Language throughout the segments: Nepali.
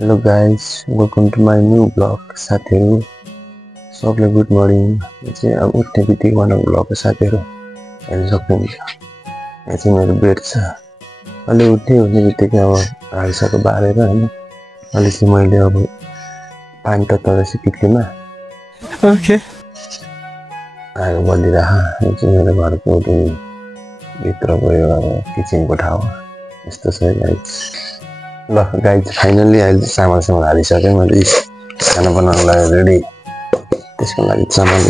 Hello guys, welcome to my new vlog. साथीहरु सबलाई गुड मर्निङ। यो चाहिँ अब उठ्ने बित्तिकै बनाएको भ्लग हो साथीहरु। हेर्न सक्नुहुन्छ। यहाँ चाहिँ मेरो बेड छ। अलि उठ्ने बित्तिकै अब भान्साको बारेर हैन। अलि चाहिँ मैले अब पानी तताउँदैछु कित्लीमा। ओके। आगो बलिरहा। यो चाहिँ मेरो घरको भित्रको यो किचनको ठाउँ। यस्तो छ गाइस। ल गाइस फाइनली अहिले चामलसँग हालिसकेँ मैले खाना बनाउन लागि रेडी। त्यसको लागि चामल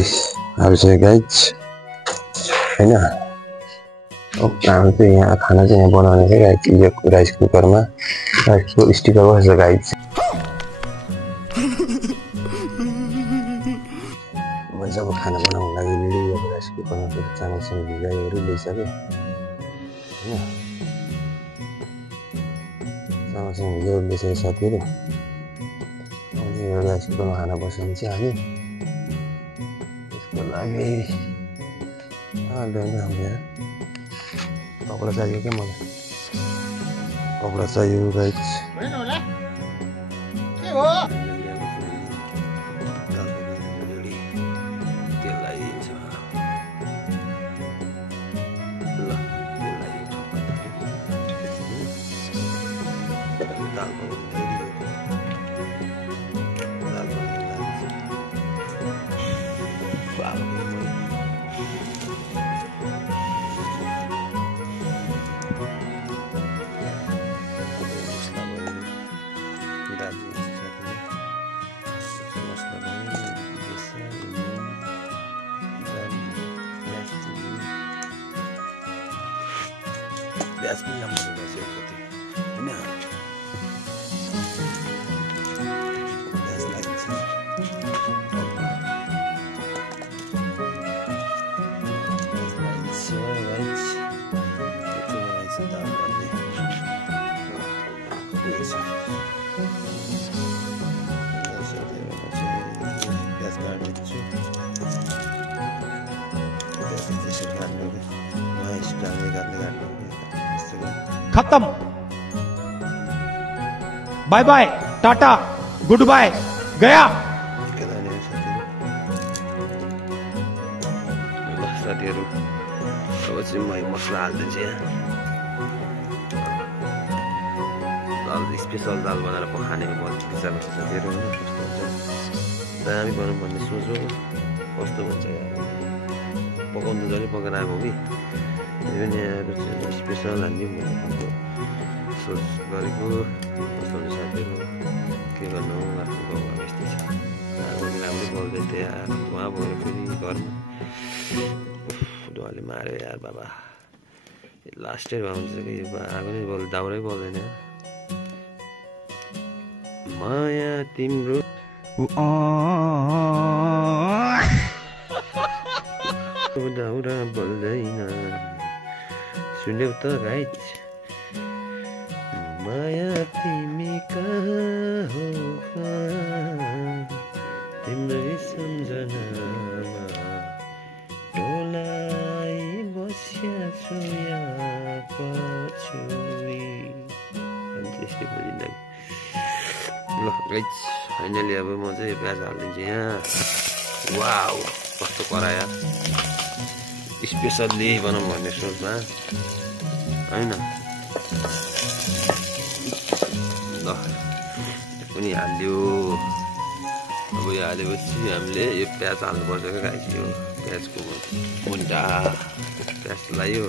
हालिसकेँ गाइस हैन। अब हामी चाहिँ यहाँ खाना चाहिँ यहाँ बनाउने है गाइस। यो राइस कुकरमा राइसको स्टिकर बस्छ गाइस। म जब खाना बनाउन लागि रेडी अब राइस कुकरमा चामलसँग भिजाइहरू ल्याइसकेँ हैन। चामलसँग भिजाइहरू ल्याइसकेँ साथीहरु। अनि यो राइस कुकरमा खाना बसाल्छ हामी। त्यसको लागि कपडा चाहियो क्या मलाई। कपडा चाहियो गाइस। के हो? That's my number. That's like this. खत्म। Bye bye, tata, good bye, गया। साथीहरु अब चाहिँ म मसला हाल्दैछु यहाँ। दाल स्पेशल दाल बनाएर पकाउने मजा आउँछ साथीहरु। कस्तो हुन्छ दामी बनाउनु भन्ने सोचो कस्तो हुन्छ पकाउनु जहिले पकाएर आएको कि स्पेशल हामी सोच गरेको कस्तो हुन्छ साथीहरु। के गर्नु आफ्नो गाउँमा यस्तै छ। राम्रै बोल्दै थिएँ यार उहाँ भएर फेरि घरमा दुवाले मार्यो यार बाबा। लास्ट इयर हुन्छ कि आगो नै बोल दाउरै बोल्दैन माया तिम्रो दाउरा बोल्दैन। सुन्यौ त गाइस माया तिमी कहाँ हो तिम्रै सम्झनामा टोलाई बस्या छु यहाँ पछुई त्यस्तै बुझिँदैन। ल गाइस फाइनली अब म चाहिँ प्याज हालिदिन्छु यहाँ। वाउ कस्तो करायो स्पेसल्ली बनाउँ भन्ने सोचमा हैन। ल पनि हाल्यो। अब यो हालेपछि हामीले यो प्याज हाल्नुपर्छ क्या गाइस। यो प्याजको मुन्टा प्याज लगायो।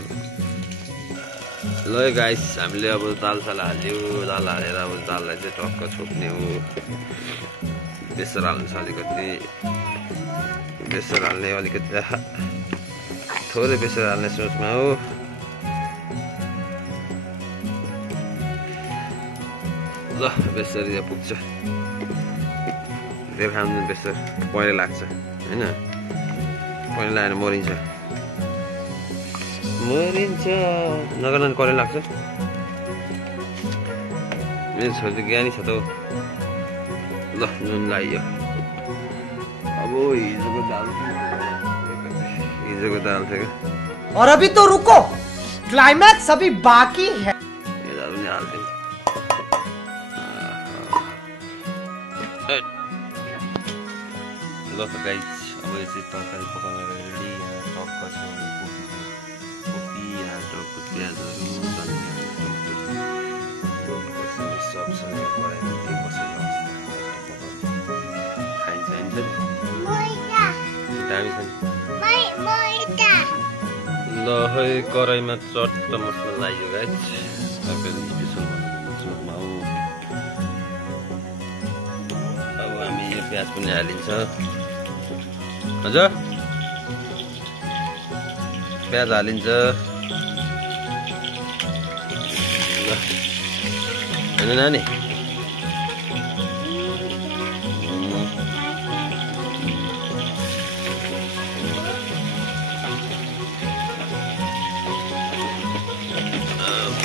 ल गाइस हामीले अब दाल साल हाल्यो। दाल हालेर अब दाललाई चाहिँ टक्क छोप्ने हो। बेसर हाल्नु छ अलिकति। बेसर हाल्ने अलिकति थोरै बेसर हाल्ने सोचमा हो। ल बेसर यहाँ पुग्छ। धेरै खानु बेसर पहिले लाग्छ हैन। पहिले लगाएर मरिन्छ नगर्दा कहिले लाग्छ। मेरो छोरी ज्ञानी छ त। ल नुन लगाइयो। अब हिजोको दाल थियो क्या। और अभी तो रुको, क्लाइमैक्स अभी बाकी है। ये दाल नहीं हालते। ल त गाइस अब यो चाहिँ तरकारी पकाउन रेडी यहाँ टक्क छ कोपी यहाँ टक्क प्याजहरू धनियाँ सबसँग पकाएर के कसरी खाइन्छ नि दामी छ नि ल है कराईमा चट्ट मसला लाग्यो गाइस तरकारी स्पेसल अब हामी यो प्याज पनि हालिन्छ हजुर प्याज हालिन्छ ल हैन नानी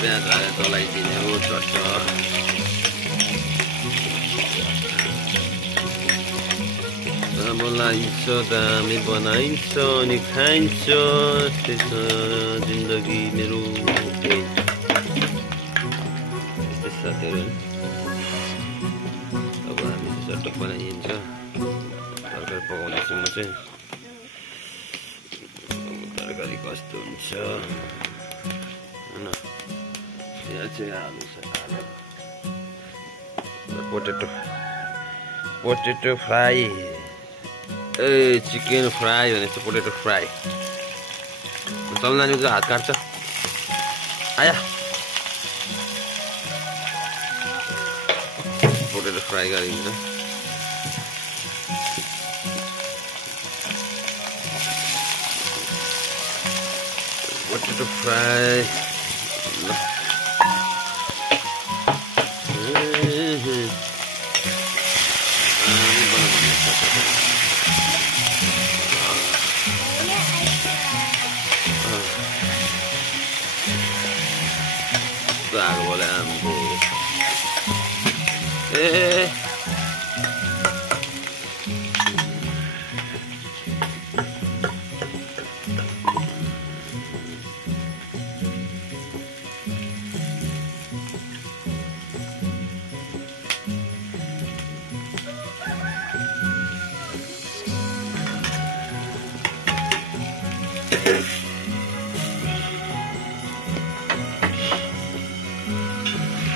प्याज हालेर चलाइदिने हो चट्ट बनाइन्छ दामी बनाइन्छ अनि खाइन्छ त्यसो जिन्दगी मेरो यस्तै साथीहरू अब हामी चट्ट बनाइन्छ तरकारी पकाउँदैछु म चाहिँ तरकारी कस्तो हुन्छ हैन यहाँ चाहिँ आलु छ पोटेटो फ्राई ए चिकन फ्राई भनेको पोटेटो फ्राई चल नानी हात काट्छ आया पोटेटो फ्राई गरिन्छ पोटेटो फ्राई आगो बोले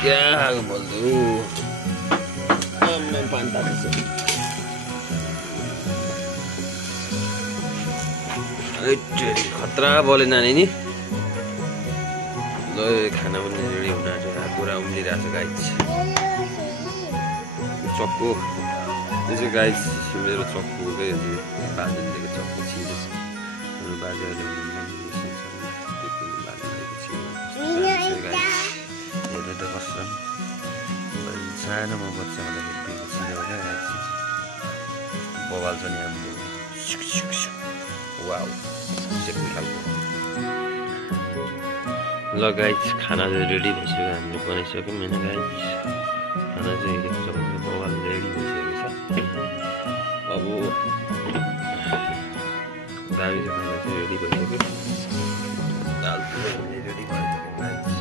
क्या बोल्छु पानी खतरा बोले नानी नि ल खाना पनि रेडी हुन आँट्यो पुरा उम्लिरहेको छ गाइस चक्कु यो चाहिँ गाइस मेरो चक्कुकै बाजेले दिएको चक्कु छिटो बाजेले सानोमा बच्चा हुँदाखेरि दिएको बगाल छ नि हाम्रो वाउ ल गाइस खाना चाहिँ रेडी भइसक्यो हामीले बनाइसक्यौँ होइन गाइस खाना चाहिँ बगाल रेडी भइसकेको छ अब दामी चाहिँ खाना चाहिँ रेडी भइसक्यो दाल रेडी भइसक्यो गाइस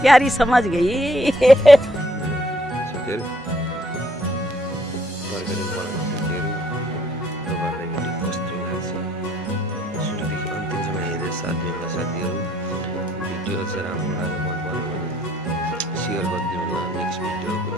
प्यारी समझ गई साथीहरू भिडियो चाहिँ राम्रो लाग्यो मन पऱ्यो भने सेयर गरिदिनु होला नेक्स्ट भिडियो